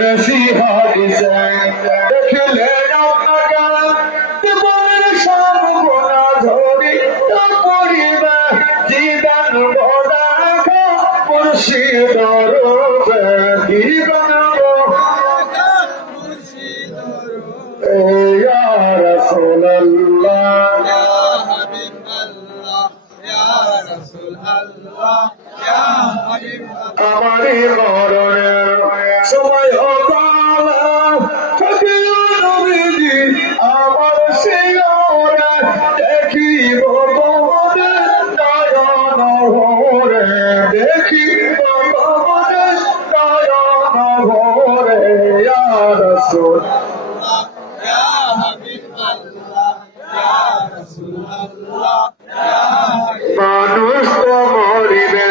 পড়ছি হাদিসে দেখলে আপনাকে জীবনের সব গুণা ধরি পড়িবে জীবন গোদাখা মুর্শিদ রূপে জীবন ইয়া রাসূলুল্লাহ ইয়া হাবিবাল্লাহ ইয়া রাসূলুল্লাহ ইয়া হাবিবাল্লাহ আমারই মরণের সময় হতালা থাকিও নবীজি আমার শিয়রে দেখিব তোমাদের নয়ন ভরে দেখিব তোমাদের নয়ন ভরে ইয়া রাসূল মানুষ তো মরিবে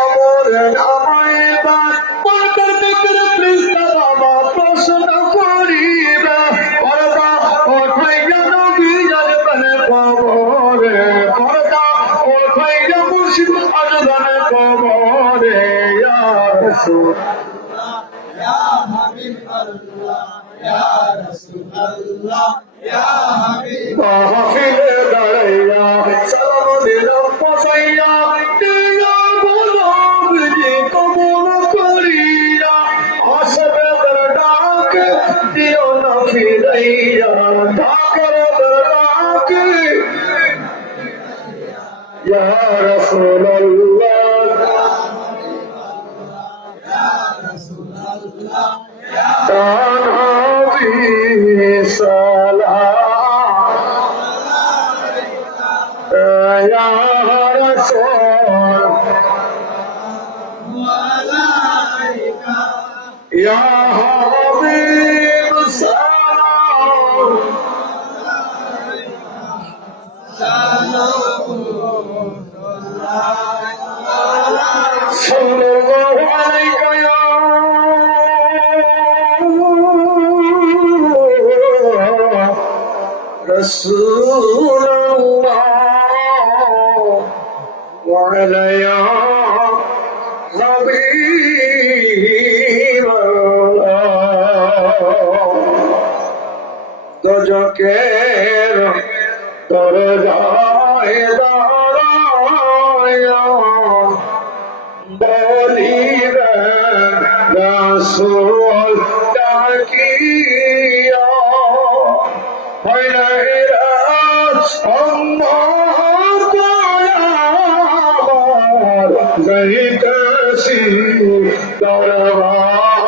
অমর নামাইবা পরকার বিকের পৃষ্ঠা বাবা প্রশ্ন করিবে পর্দা ওঠাইয়া নবী জানবেন কবরে পর্দা ওঠাইয়া মুর্শিদ আসবেন কবরে ইয়া রাসূলুল্লাহ ইয়া হাবিবাল্লাহ ইয়া রাসূলুল্লাহ ইয়া হাবিবাল্লাহ মাহফিলে দাঁড়াইয়া সালাম দিলাম পৌঁছাইয়া দিলা বলবি কবুল করিয়া আসবে ডাক দিও না ফিরাইয়া ঢাকার ডাক ইয়া রাসূলুল্লাহ ইয়া রাসূলুল্লাহ তানবী সালাম ইয়া রাসূল মালাইকা ইয়া হাবিব সালাম সাল্লাল্লাহু আলাইকা ইয়া রাসূলুল্লাহ ওয়া আলাইয়া দোজখের দরজায় দাঁড়ায়া বলিবেন রাসূল ডাকিয়া হইরা আমার যাইতেছি দরবারে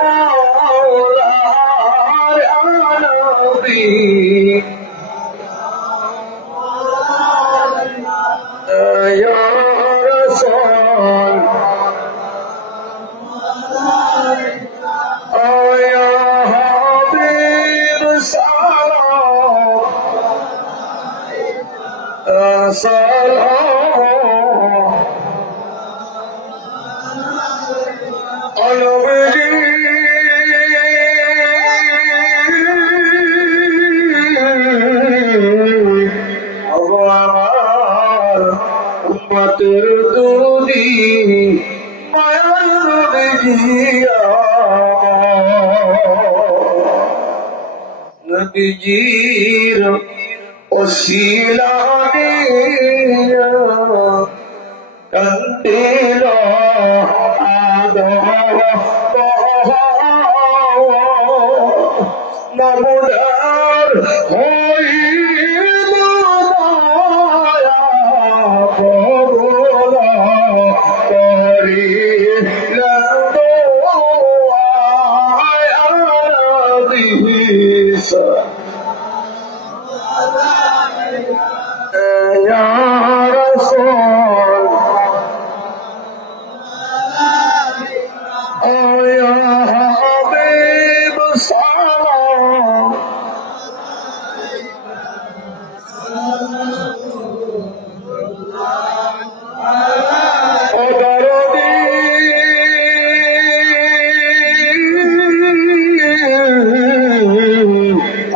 মাওলার নবী ইয়া রাসূল ইয়া হাবিব সালাম সালাম আলমজি আমার উম্মতের দুরুদি মায়ার নবীজি নবীজির ওসিলা দিয়া কান্দিল আদম নমুদার হইল মায়া কবুল করিল দোয়া নবী ইয়া রাসূল ইয়া হাবিব সালাম ও দরদি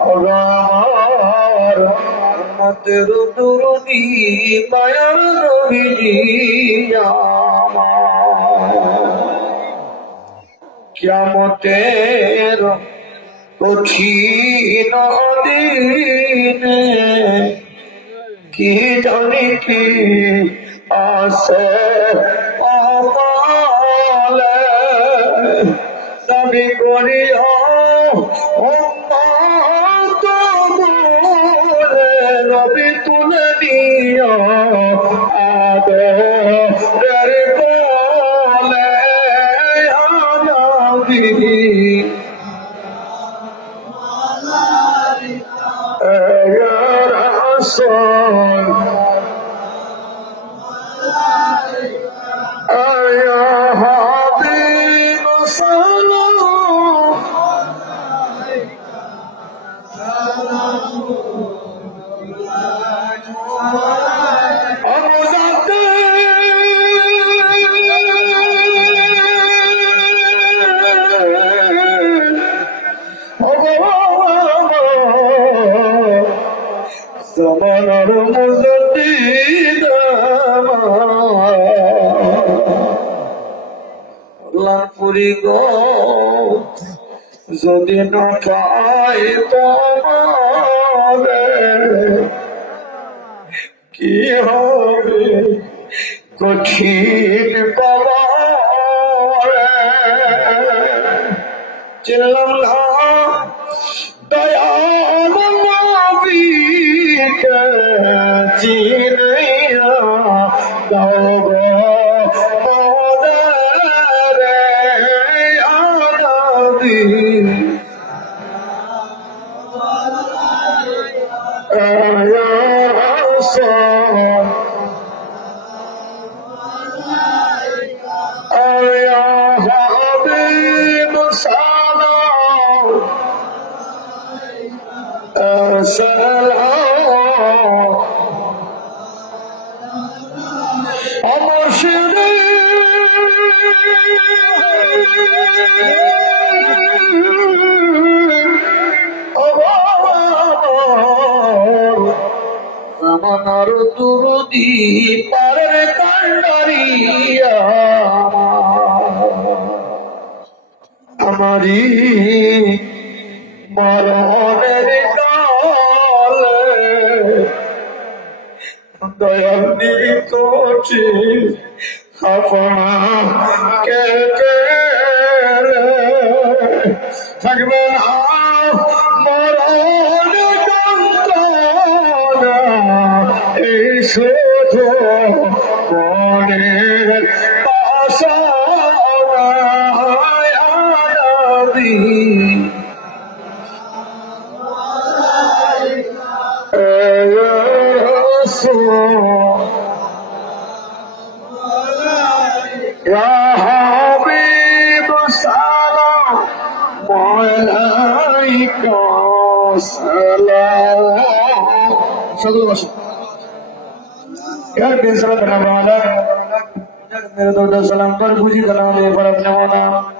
আমার উম্মতের দুরুদি মায়ার নবীজি আমার কিয়ামতের কঠিন দিনে কি জানি কি আছে অকালে দাবি করিও রবি তুলে নিও আদরের কোলে আনাবি রাসূল আয়া হাবিব জমানার মুজাদ্দিদ লালপুরি গো যদি না পাই তোমারে কি হবে কঠিন বাবা চিনলাম না দয়াল নবীকে চিনিয়া দাও গো মোদের আনবী ইয়া রাসূল ইয়া হাবিব সালাম সালাম মুর্শিদি জামানার দুরুদি পারের কান্ডারিয়া আমারি মরণের কালে দয়াল দিতছি আপনা কেটে থাকবে না মরণ যন্ত্রণা এই শুধু মনের বাসনা আনাবি يا حبيب السلام عليك السلام صلوا وسلم يا بن سلام मेरे दो सलाम पर बुझी कलाम ले पर अपने